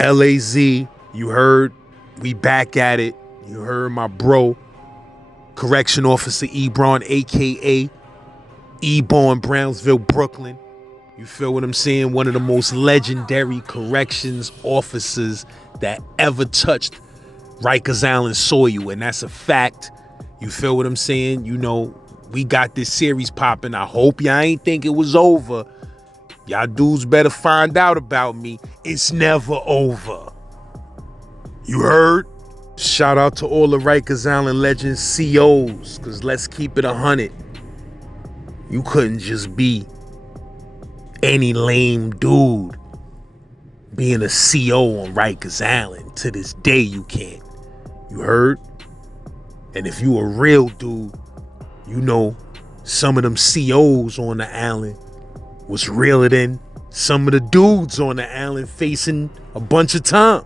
LAZ, you heard, we back at it. You heard my bro, Correction Officer Ebron, aka Ebron, Brownsville, Brooklyn. You feel what I'm saying? One of the most legendary corrections officers that ever touched Rikers Island soil, and that's a fact. You feel what I'm saying? You know, we got this series popping. I hope y'all ain't think it was over. Y'all dudes better find out about me. It's never over. You heard? Shout out to all the Rikers Island Legends COs, because let's keep it 100. You couldn't just be any lame dude being a CO on Rikers Island. To this day, you can't. You heard? And if you a real dude, you know some of them COs on the island was realer than some of the dudes on the island facing a bunch of time.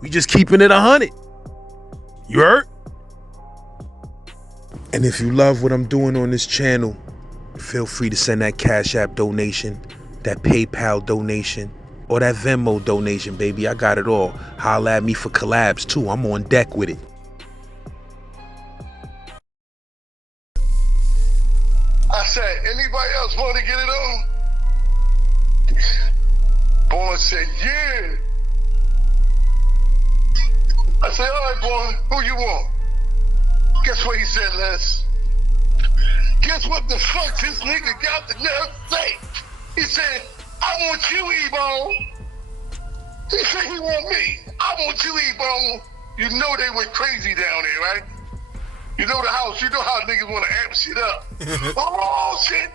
We just keeping it 100. You heard? And if you love what I'm doing on this channel, feel free to send that Cash App donation, that PayPal donation, or that Venmo donation, baby. I got it all. Holla at me for collabs too. I'm on deck with it. I said, anybody else want to get it on? Boy said, yeah. I said, all right, boy, who you want? Guess what he said, Les? Guess what the fuck this nigga got the nerve to say? He said, I want you, Ebron. He said he want me. I want you, Ebron. You know they went crazy down there, right? You know the house. You know how niggas want to amp shit up. Oh, shit.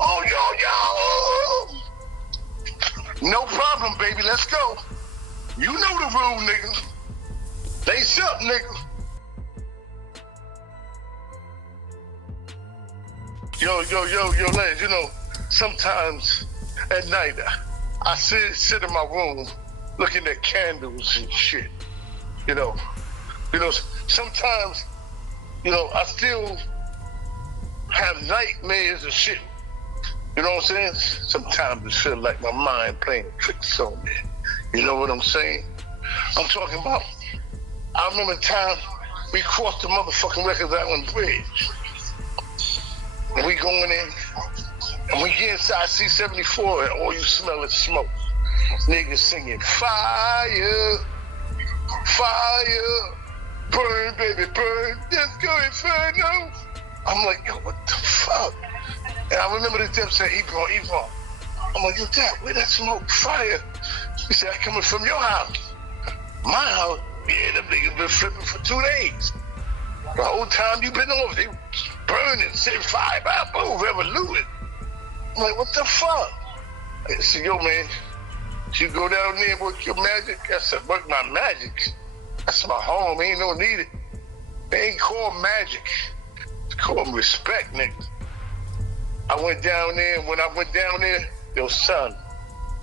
Oh, yo. No problem, baby. Let's go. You know the rule, nigga. Lace up, nigga. Yo, Lance, you know, sometimes at night, I sit in my room looking at candles and shit. You know, sometimes, you know, I still have nightmares and shit. You know what I'm saying? Sometimes it feels like my mind playing tricks on me. You know what I'm saying? I'm talking about, I remember the time we crossed the motherfucking Rikers Island Bridge. And we going in, and we get inside C-74, and all you smell is smoke. Niggas singing, fire, fire, burn, baby, burn, let's go inferno. I'm like, yo, what the fuck? And I remember the dip said, Ebron. I'm like, yo, Dad, where that smoke, fire? He said, that coming from your house. My house? Yeah, them niggas been flipping for 2 days. The whole time you been over, they burning, set fire, boom, revolution. I'm like, what the fuck? I said, yo, man, you go down there and work your magic? I said, work my magic? That's my home, ain't no need it. They ain't called magic. It's called respect, nigga. I went down there, and when I went down there, yo, son,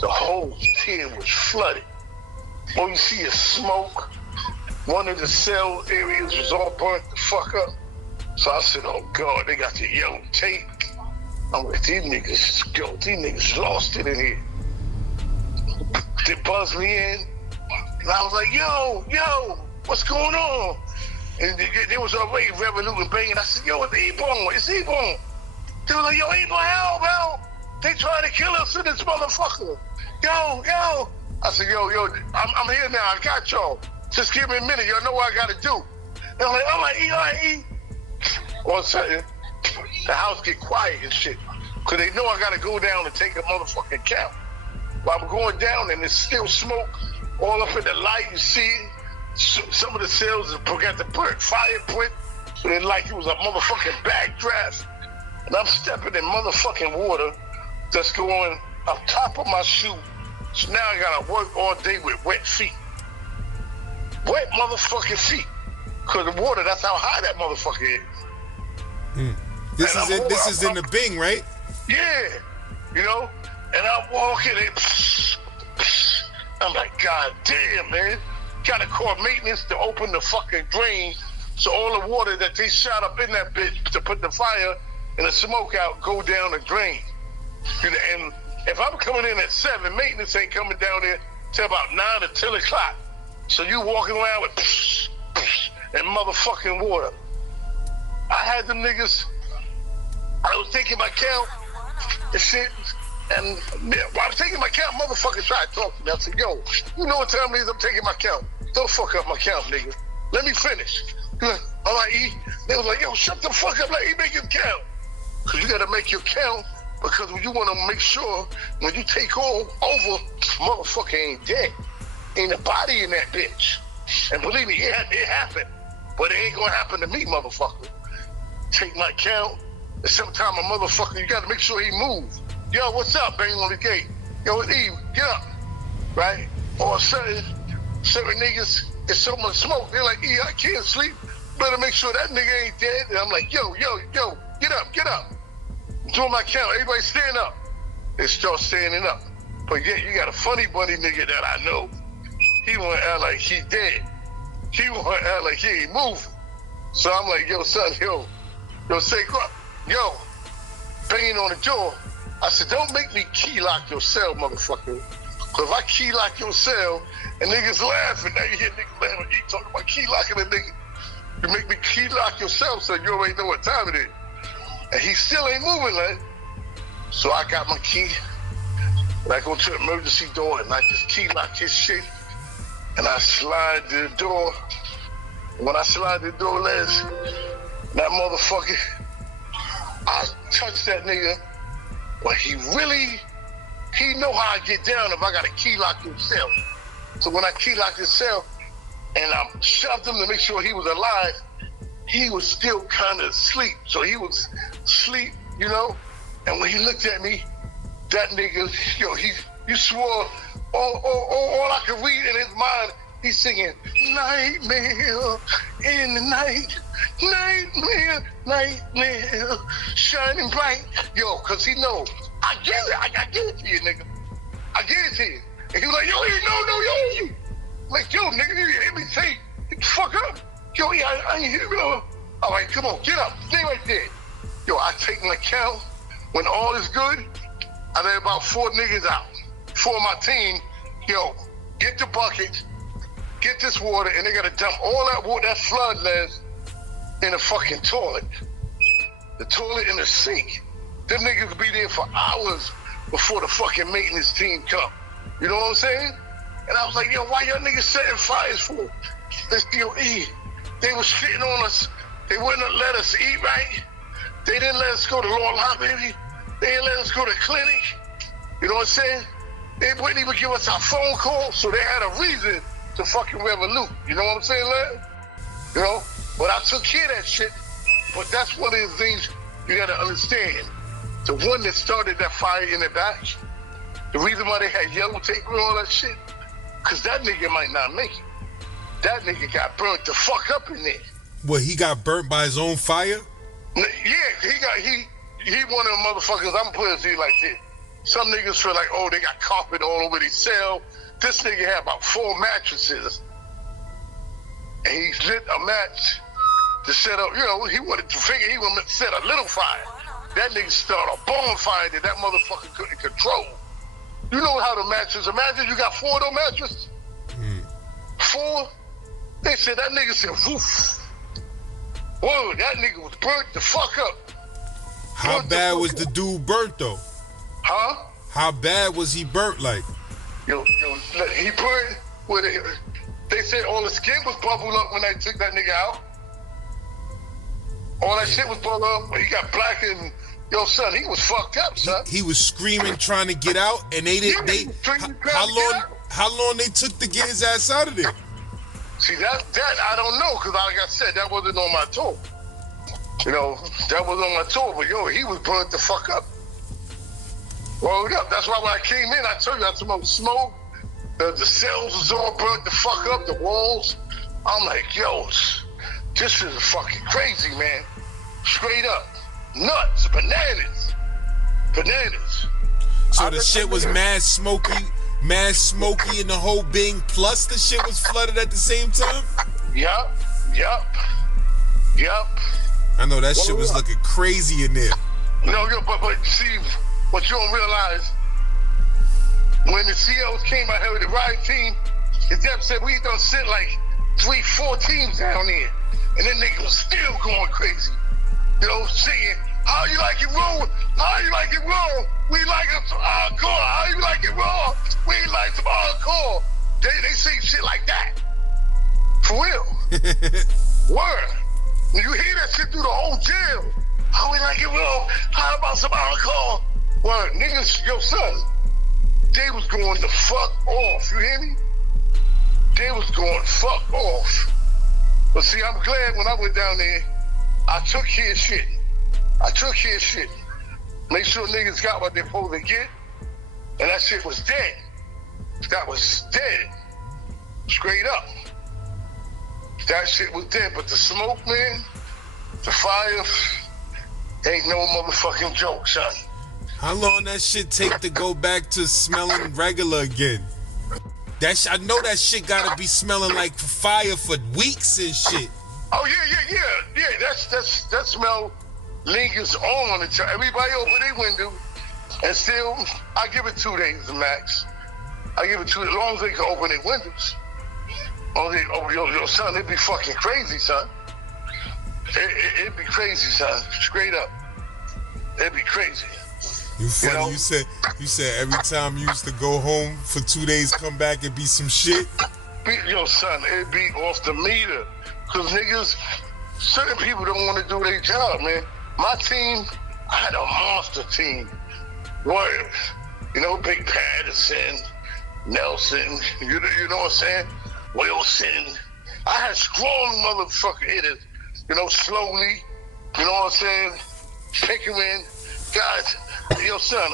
the whole tier was flooded. All you see is smoke. One of the cell areas was all burnt the fuck up. So I said, oh God, they got the yellow tape. I'm like, these niggas lost it in here. They buzzed me in, and I was like, yo, what's going on? And they was already revoluting, banging. I said, yo, it's Ebron. They were like, yo, Ebron, help. They trying to kill us in this motherfucker. Yo. I said, yo, I'm here now, I got y'all. Just give me a minute, y'all know what I gotta do. And I'm like, all right, All of a sudden, the house get quiet and shit. Cause they know I gotta go down and take a motherfucking count. But I'm going down and there's still smoke all up in the light. You see some of the cells got the fire print. So they like it was a motherfucking backdraft. And I'm stepping in motherfucking water that's going on top of my shoe. So now I gotta work all day with wet feet. Wet motherfucking feet. Cause the water, that's how high that motherfucker is. This is in the Bing, right? Yeah. You know? And I'm walking and I'm like, God damn, man. Gotta call maintenance to open the fucking drain so all the water that they shot up in that bitch to put the fire and the smoke out go down the drain. And if I'm coming in at 7, maintenance ain't coming down there till about 9 or 10 o'clock. So you walking around with and motherfucking water. I had them niggas, I was taking my count and shit, and while I was taking my count, motherfuckers tried to talk to me. I said, yo, you know what time it is? I'm taking my count. Don't fuck up my count, nigga. Let me finish. I'm like, E. They was like, yo, shut the fuck up. Like, E, make your count. Because you got to make your count, because you want to make sure when you take over, motherfucker ain't dead. Ain't a body in that bitch. And believe me, it happened. But it ain't going to happen to me, motherfucker. Take my count. And sometime a motherfucker, you got to make sure he moves. Yo, what's up? Bang on the gate. Yo, E, get up. Right? Or certain niggas, it's so much smoke. They're like, E, I can't sleep. Better make sure that nigga ain't dead. And I'm like, yo, get up. I'm doing my count. Everybody stand up. They start standing up. But yeah, you got a funny bunny nigga that I know. He want to act like he dead. He want to act like he ain't moving. So I'm like, yo, son, yo, say, yo, banging on the door. I said, don't make me key lock your cell, motherfucker. Because if I key lock your cell and niggas laughing, now you hear niggas laughing, you talking about key locking a nigga. You make me key lock yourself so you already know what time it is. And he still ain't moving, man. So I got my key, and I go to the emergency door, and I just key lock his shit, and I slide the door. When I slide the door, Les, that motherfucker, I touch that nigga, but he know how I get down if I got a key lock himself. So when I key locked himself, and I shoved him to make sure he was alive, he was still kind of asleep. So he was asleep, you know? And when he looked at me, that nigga, yo, he swore, all I could read in his mind, he's singing, nightmare in the night, nightmare, shining bright. Yo, cause he know, I give it to you, nigga. I give it to you. And he was like, yo, no. Like, yo, nigga, you hear me say, get the fuck up. Yo, I ain't hear you. All right, come on, get up, stay right there. Yo, I take my count. When all is good, I let about 4 niggas out. 4 of my team, yo, get the bucket, get this water, and they gotta dump all that water, that flood lens, in the fucking toilet. The toilet and the sink. Them niggas could be there for hours before the fucking maintenance team come. You know what I'm saying? And I was like, yo, why y'all niggas setting fires for? This DOE. They was shitting on us. They wouldn't let us eat right. They didn't let us go to Lord Line, baby. They didn't let us go to clinic. You know what I'm saying? They wouldn't even give us our phone call, so they had a reason to fucking revolute. You know what I'm saying, lad? You know? But I took care of that shit. But that's one of the things you gotta understand. The one that started that fire in the back, the reason why they had yellow tape and all that shit, because that nigga might not make it. That nigga got burnt the fuck up in there. What, he got burnt by his own fire? Yeah, he one of them motherfuckers, I'm putting it to you like this. Some niggas feel like, oh, they got carpet all over their cell. This nigga had about 4 mattresses. And he lit a match to set up, you know, he wanted to figure he wanted to set a little fire. That nigga started a bonfire that motherfucker couldn't control. You know how the mattress, imagine you got 4 of those mattresses? 4? They said, that nigga said, woof. Whoa, that nigga was burnt the fuck up. How bad was the dude burnt though? Huh? How bad was he burnt like? Yo, he burnt with it. They said all the skin was bubbled up when they took that nigga out. All that shit was bubbled up. He got black and, yo, son, he was fucked up, son. He was screaming trying to get out, and they didn't. How long they took to get his ass out of there? See, that I don't know, because like I said, that wasn't on my tour. You know, that was on my tour, but yo, he was burnt the fuck up. Rolled up. That's why when I came in, I told you I smoked smoke. The cells was all burnt the fuck up, the walls. I'm like, yo, this is fucking crazy, man. Straight up. Nuts, bananas. So the shit was mad smoky in the whole Bing, plus the shit was flooded at the same time? Yup. I know that shit was looking crazy in there. No, but see, what you don't realize, When the CLs came out here with the riot team, the Dep said we done sent like 3-4 teams down there. And then niggas was still going crazy. You know, singing, how you like it raw? How you like it raw? We like it hardcore. How you like it raw? We like some hardcore. They sing shit like that. For real. Word. When you hear that shit through the whole jail, how we like it raw? How about some hardcore? Word. Niggas, yo son, they was going the fuck off. You hear me? They was going fuck off. But see, I'm glad when I went down there, I took care of shit. Make sure niggas got what they're supposed to get. And that shit was dead. That was dead. Straight up. That shit was dead. But the smoke, man, the fire, ain't no motherfucking joke, son. How long that shit take to go back to smelling regular again? I know that shit gotta be smelling like fire for weeks and shit. Oh yeah. That smell lingers on until everybody open their window, and still I give it 2 days max. I give it 2 as long as they can open their windows. Your son, it'd be fucking crazy, son. It'd be crazy, son. Straight up, it'd be crazy. You funny, you know? You said every time you used to go home for 2 days, come back and be some shit. Yo, son, it'd be off the meter. Cause niggas, certain people don't want to do their job, man. My team, I had a monster team. Word. You know, Big Patterson, Nelson, you know what I'm saying? Wilson. I had strong motherfucking hitters. You know, slowly, you know what I'm saying? Pickering. Guys, yo, son,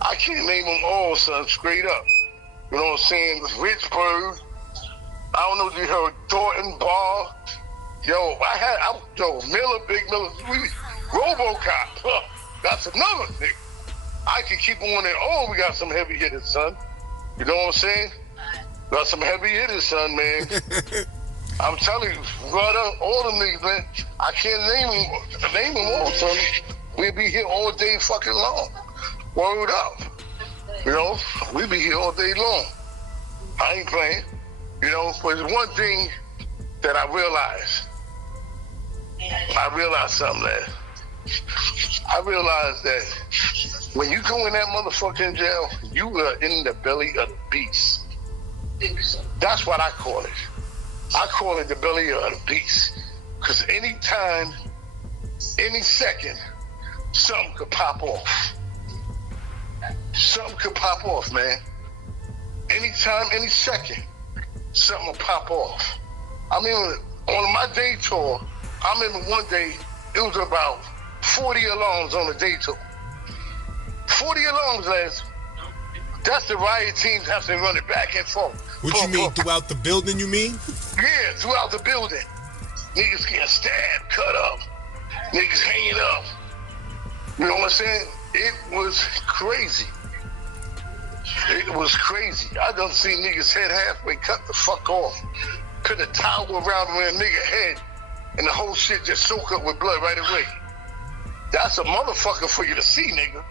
I can't name them all, son, straight up. You know what I'm saying? Richburg. I don't know if you heard Thornton, Bar. Yo, Miller, Big Miller, RoboCop. Huh, that's another thing. I can keep on there. Oh, we got some heavy hitters, son. You know what I'm saying? Got some heavy hitters, son, man. I'm telling you, brother, all them niggas, man. I can't name them all, son. We'd be here all day fucking long. Word up. You know, we'd be here all day long. I ain't playing. You know, but there's one thing that I realized. I realized something that. I realized that when you go in that motherfucking jail, you are in the belly of the beast. That's what I call it. I call it the belly of the beast. Because anytime, any second, something could pop off. Something could pop off, man. Anytime, any second, something will pop off. I mean, on my day tour, I remember one day, it was about 40 alarms on the day tour. 40 alarms, lads. That's the riot teams have to run it back and forth. What you mean, throughout the building, you mean? Yeah, throughout the building. Niggas getting stabbed, cut up. Niggas hanging up. You know what I'm saying? It was crazy. It was crazy. I done seen niggas head halfway cut the fuck off. Put a towel around a nigga head and the whole shit just soak up with blood right away. That's a motherfucker for you to see, nigga.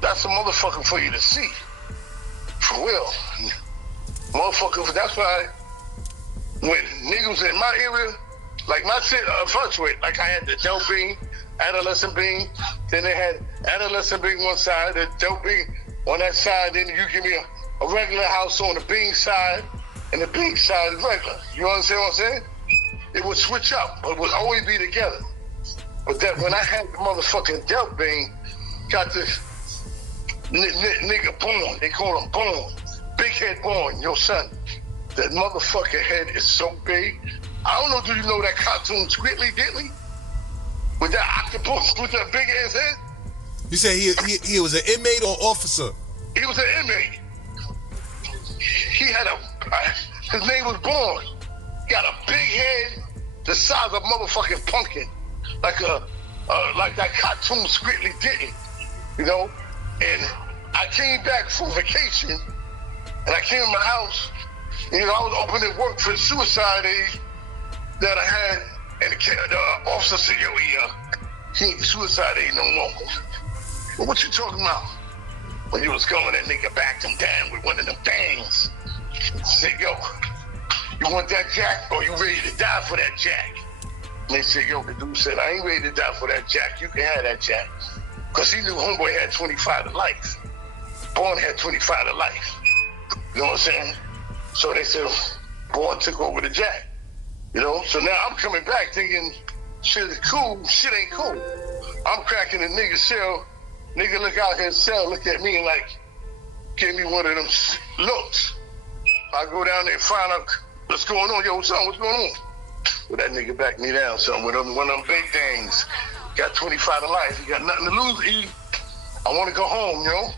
That's a motherfucker for you to see. For real. Motherfucker, that's why when niggas in my area, like my shit fluctuate. Like I had the dope bean, adolescent bean, then they had adolescent bean one side, the dope bean on that side, then you give me a regular house on the bean side, and the bean side is regular. You understand what I'm saying? It would switch up, but it would always be together. But that when I had the motherfucking dope bean, got this nigga born, they call him born, big head born, your son. That motherfucking head is so big. I don't know, do you know that cartoon Squidly Diddly? With that octopus with that big ass head? You say he was an inmate or officer? He was an inmate. He had his name was Born. He got a big head, the size of motherfucking pumpkin. Like that cartoon Squidly Diddly, you know? And I came back from vacation, and I came to my house, and, you know, I was opening work for the suicide aid that I had, and the officer said, yo, he ain't suicide aid no more. Well, what you talking about? When you was going, that nigga backed him down with one of them things. Said, yo, you want that jack or you ready to die for that jack? And they said, yo, the dude said, I ain't ready to die for that jack. You can have that jack. Because he knew homeboy had 25 to life. Born had 25 to life. You know what I'm saying? So they said, Born took over the jack. You know? So now I'm coming back thinking, shit is cool. Shit ain't cool. I'm cracking the nigga's cell. Nigga look out his cell, look at me and like, give me one of them looks. I go down there and find out what's going on. Yo, son, what's going on? Well, that nigga backed me down, son, with one of them big things. Got 25 to life. He got nothing to lose. I want to go home, you know?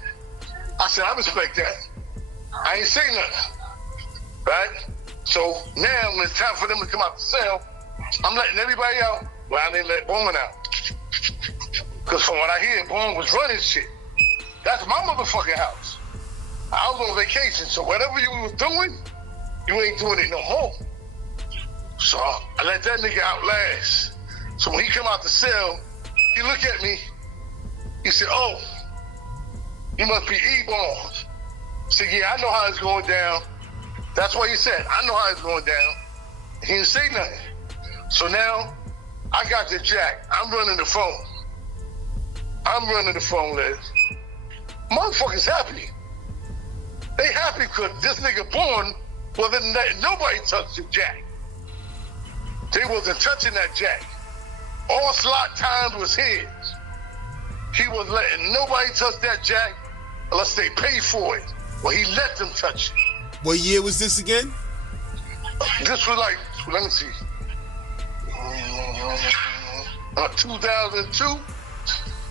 I said, I respect that. I ain't say nothing, right? So now when it's time for them to come out the cell, I'm letting everybody out. Well, I didn't let Bowman out. Because from what I hear, Bowman was running shit. That's my motherfucking house. I was on vacation, so whatever you was doing, you ain't doing it no more. So I let that nigga out last. So when he come out the cell, he look at me, he said, oh, you must be Ebron. I said, yeah, I know how it's going down. That's what he said. I know how it's going down. He didn't say nothing. So now I got the jack. I'm running the phone. Les. Motherfuckers happy. They happy because this nigga Born wasn't letting nobody touch the jack. They wasn't touching that jack. All slot times was his. He was letting nobody touch that jack unless they paid for it. Well, he let them touch it. What year was this again? This was like, let me see. 2002,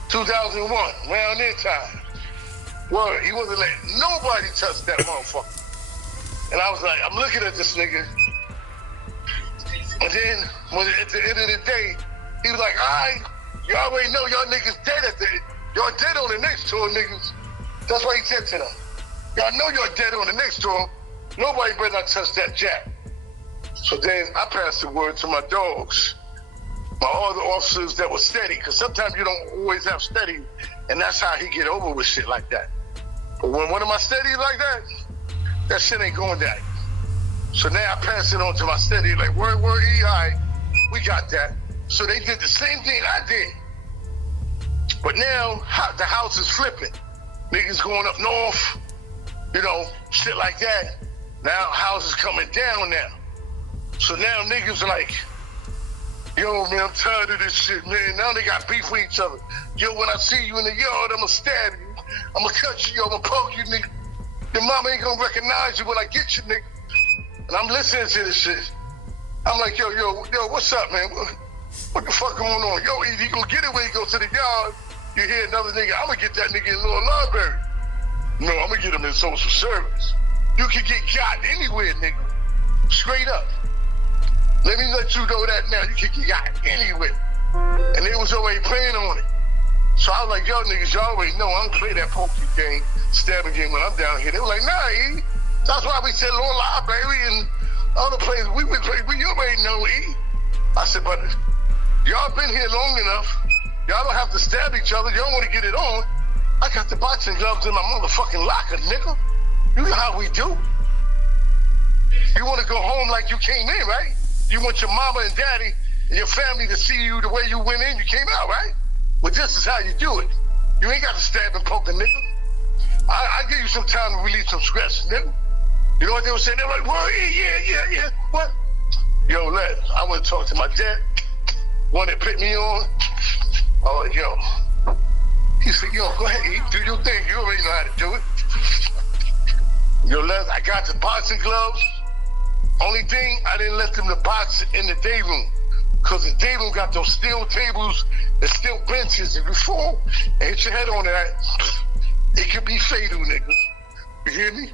2001, around that time. Word, he wasn't letting nobody touch that motherfucker. And I was like, I'm looking at this nigga. And then, at the end of the day, he was like, all right, you already know y'all niggas dead y'all dead on the next tour, niggas. That's why he said to them. Y'all know y'all dead on the next tour. Nobody better not touch that jack. So then I passed the word to my dogs, my other officers that were steady, because sometimes you don't always have steady, and that's how he get over with shit like that. But when one of my steadies like that, that shit ain't going down. So now I pass it on to my steady, like, word, E, all right, we got that. So they did the same thing I did. But now the house is flipping. Niggas going up north, you know, shit like that. Now houses coming down now. So now niggas are like, yo, man, I'm tired of this shit, man. Now they got beef with each other. Yo, when I see you in the yard, I'ma stab you. I'ma cut you, yo, I'ma poke you, nigga. Your mama ain't gonna recognize you when I get you, nigga. And I'm listening to this shit. I'm like, yo, what's up, man? What the fuck going on? Yo, he gonna get it when he goes to the yard. You hear another nigga, I'm gonna get that nigga in Little Library. No, I'm gonna get him in social service. You can get got anywhere, nigga. Straight up. Let me let you know that now. You can get got anywhere. And they was already playing on it. So I was like, yo, niggas, y'all already know I don't play that pokey game, stabbing game when I'm down here. They were like, nah, E. That's why we said Little Library and other places we would play. You already know, E. I said, but y'all been here long enough. Y'all don't have to stab each other. Y'all want to get it on. I got the boxing gloves in my motherfucking locker, nigga. You know how we do. You want to go home like you came in, right? You want your mama and daddy and your family to see you the way you went in, you came out, right? Well, this is how you do it. You ain't got to stab and poke a nigga. I give you some time to release some stress, nigga. You know what they were saying? They were like, well, yeah. What? Yo, I want to talk to my dad. One that put me on. Oh, yo. He said, yo, go ahead, E, do your thing. You already know how to do it. Yo, Les, I got the boxing gloves. Only thing, I didn't let them to box in the day room. Because the day room got those steel tables and steel benches. If you fall and hit your head on that, it could be fatal, nigga. You hear me?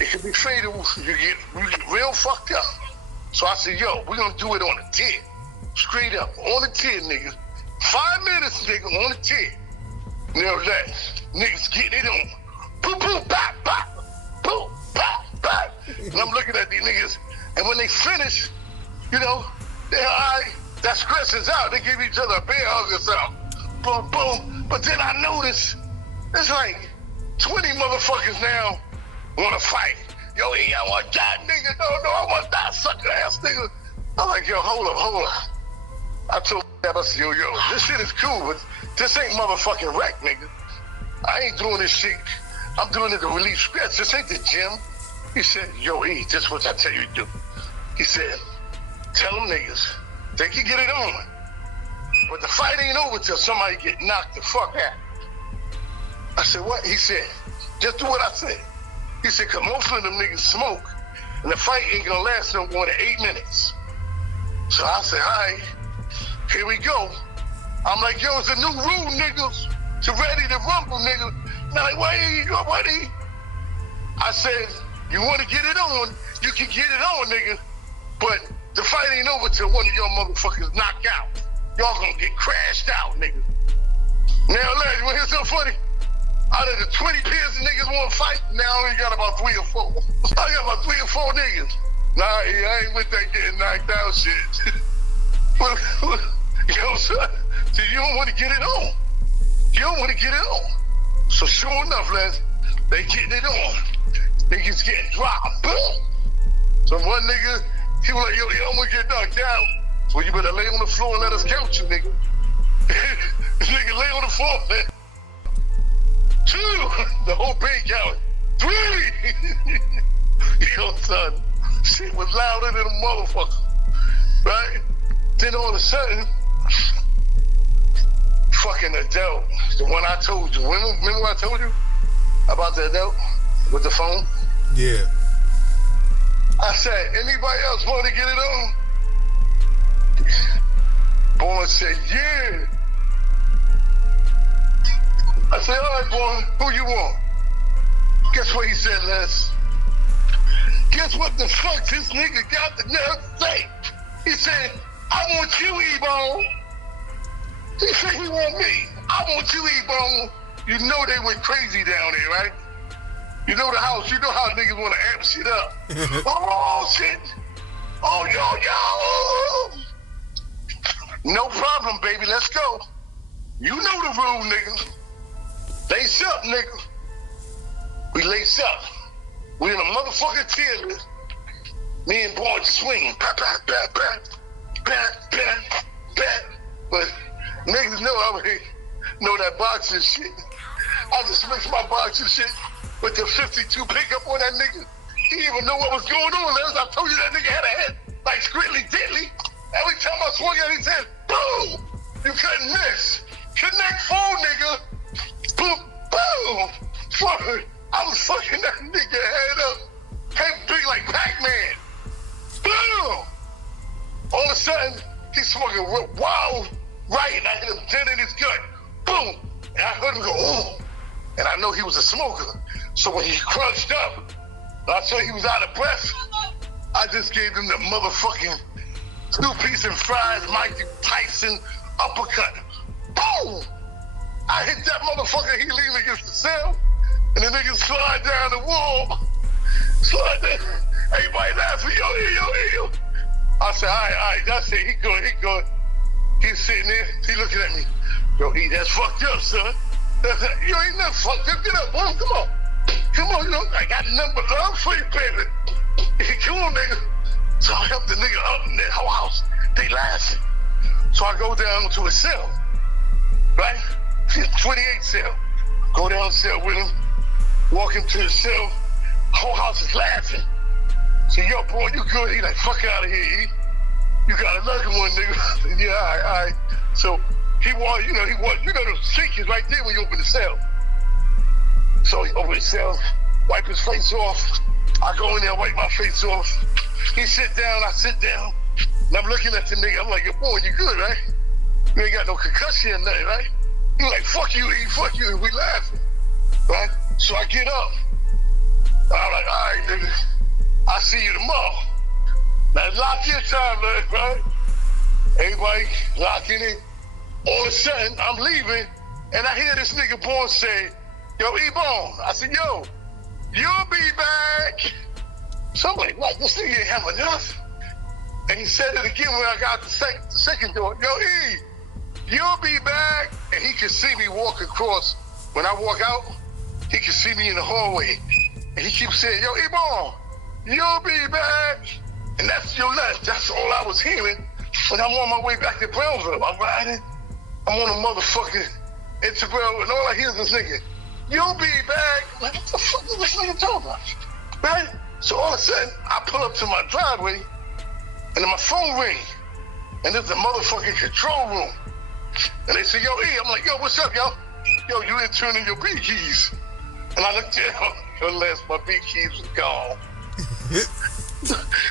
It could be fatal. You get real fucked up. So I said, yo, we're going to do it on a 10. Straight up, on a 10, nigga. 5 minutes, nigga, on a 10. Now that, niggas getting it on. Boom, boom, bop, bop. Boom, bop, bop. And I'm looking at these niggas, and when they finish, you know, they're all right. That stress is out. They give each other a bear hug or something. Boom, boom. But then I noticed, it's like, 20 motherfuckers now wanna fight. Yo, I want that nigga. No, I want that sucker ass nigga. I'm like, yo, hold up. I told him, I said, yo, this shit is cool, but this ain't motherfucking wreck, nigga. I ain't doing this shit. I'm doing it to relieve stress. This ain't the gym. He said, yo, E, this is what I tell you to do. He said, tell them niggas they can get it on. But the fight ain't over till somebody get knocked the fuck out. I said, what? He said, just do what I said. He said, cause most of them niggas smoke, and the fight ain't gonna last no more than 8 minutes. So I said, all right, here we go. I'm like, yo, it's a new rule, niggas. It's ready to rumble, nigga. And I'm like, what? I said, you wanna get it on, you can get it on, nigga. But the fight ain't over till one of y'all motherfuckers knock out. Y'all gonna get crashed out, nigga. Now, lad, you wanna hear something funny? Out of the 20 pairs of niggas want to fight, now I only got about 3 or 4. I got about 3 or 4 niggas. Nah, I ain't with that getting knocked out shit. Yo, son, so you don't want to get it on. You don't want to get it on. So sure enough, lads, they getting it on. Niggas getting dropped. Boom. So one nigga, he was like, yo, I'm gonna get knocked out. So you better lay on the floor and let us count you, nigga. This nigga lay on the floor, man. 2, the whole bank out. 3, yo, son, shit was louder than a motherfucker, right? Then all of a sudden, fucking adult, the one I told you. Remember what I told you about the adult with the phone? Yeah. I said, anybody else want to get it on? Boy said, yeah. I said, all right, boy, who you want? Guess what he said, Les? Guess what the fuck this nigga got the nerve to say? He said, I want you, Ebron. He said he want me. I want you, Ebron. You know they went crazy down there, right? You know the house. You know how niggas want to amp shit up. Oh, shit. Oh, yo. No problem, baby. Let's go. You know the rule, nigga. Lace up, nigga. We lace up. We in a motherfucking theater. Me and Boy swinging. Pat, pat, pat, pat. Pat, pat, pat. But niggas know I'm here. Know that boxing shit. I just mixed my boxing shit with the 52 pickup on that nigga. He didn't even know what was going on. As I told you, that nigga had a head like Scrittly Diddly. Every time I swung at his head, boom! You couldn't miss. Connect phone, nigga. Boom, boom. Fuck. I was fucking that nigga head up. Head big like Pac-Man. Boom. All of a sudden, he's smoking wild right, and I hit him dead in his gut. Boom. And I heard him go, ooh. And I know he was a smoker. So when he crunched up, I saw he was out of breath. I just gave him the motherfucking 2-piece and fries, Mike Tyson uppercut. Boom. I hit that motherfucker, he leaned against the cell, and the nigga slide down the wall. Slide down. Everybody laughing, yo. I said, all right, that's it. He good. He's sitting there, he looking at me. Yo, E, that's fucked up, son. You ain't nothing fucked up. Get up, boy, come on, you know, I got nothing but love for you, baby. Come on, nigga. So I helped the nigga up in that whole house. They laughing. So I go down to a cell, right? 28 cell. Go down the cell with him, walk him to the cell. Whole house is laughing. So, yo, boy, you good? He like, fuck out of here, E. You got another one, nigga. Yeah, all right. So he walked, the sink is right there when you open the cell. So he opened the cell, wipe his face off. I go in there, wipe my face off. He sit down, I sit down. And I'm looking at the nigga. I'm like, yo, boy, you good, right? You ain't got no concussion or nothing, right? He like, fuck you, E, fuck you. We laughing, right? So I get up. I'm like, all right, nigga. I'll see you tomorrow. Now lock your time, right? Everybody locking in. All of a sudden, I'm leaving, and I hear this nigga Born say, yo, Ebron. I said, yo, you'll be back. So I'm like, what? This nigga ain't have enough. And he said it again when I got the second door. Yo, E, you'll be back. And he could see me walk across. When I walk out, he can see me in the hallway. And he keeps saying, yo, Ebron, you'll be back. And that's your left. That's all I was hearing. When I'm on my way back to Brownsville, I'm riding. I'm on a motherfucking Interrail, and all I hear is this nigga, you'll be back. I'm like, what the fuck is this nigga talking about? Right? So all of a sudden, I pull up to my driveway, and then my phone ring. And there's a motherfucking control room. And they say, yo, E. I'm like, yo, what's up, yo? Yo, you didn't turn in your B keys. And I looked at him, my B keys was gone.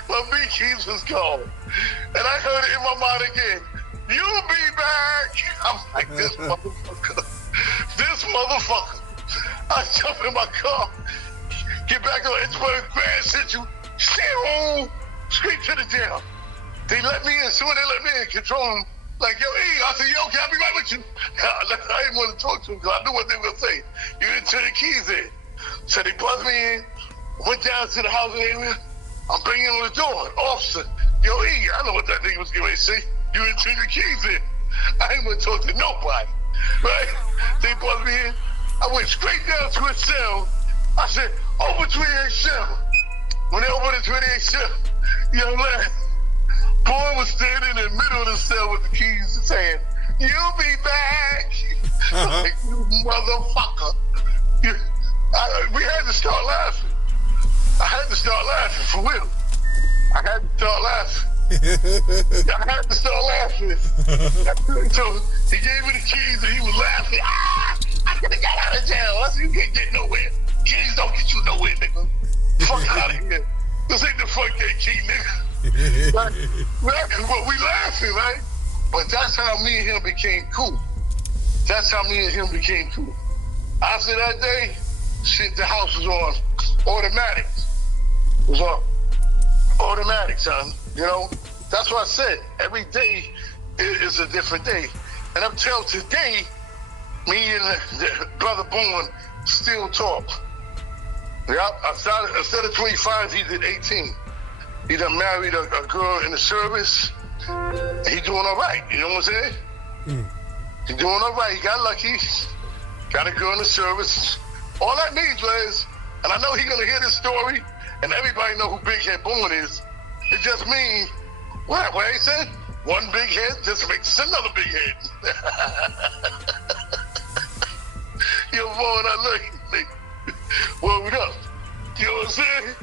My B keys was gone. And I heard it in my mind again. You'll be back. I'm like, this motherfucker. This motherfucker. I jump in my car, get back on Pittsburgh, Grand Central, straight to the jail. They let me in. Soon as they let me in, control them. Like, yo, E. I said, yo, can I be right with you? I didn't want to talk to them because I knew what they were going to say. You didn't turn the keys in. So they buzzed me in, went down to the housing area. I'm bringing on the door. Officer, yo, E, I know what that nigga was getting ready to say. You didn't turn the keys in. I ain't want to talk to nobody, right? They buzzed me in. I went straight down to his cell. I said, over 28 cell. When they opened the 28 cell, young man, boy was standing in the middle of the cell with the keys saying, you'll be back. Like, you motherfucker. We had to start laughing. I had to start laughing, for real. I had to start laughing. I had to start laughing. So he gave me the keys and he was laughing. I could have got out of jail. I said, you can't get nowhere. Keys don't get you nowhere, nigga. Fuck out of here. This ain't the fuck that key, nigga. But we laughing, right? But that's how me and him became cool. That's how me and him became cool. After that day, shit, the house was on automatic. It was on automatic, son. You know, that's what I said. Every day is a different day. And up till today, me and the brother Boone still talk. Yeah, instead of 25, he did 18. He done married a girl in the service. He doing all right, you know what I'm saying? He doing all right. He got lucky. Got a girl in the service. All that means was, and I know he's gonna hear this story, and everybody know who Big Head Boone is. It just means, what he said? One big head just makes another big head. Yo, boy, I look, word up. You know what I'm saying?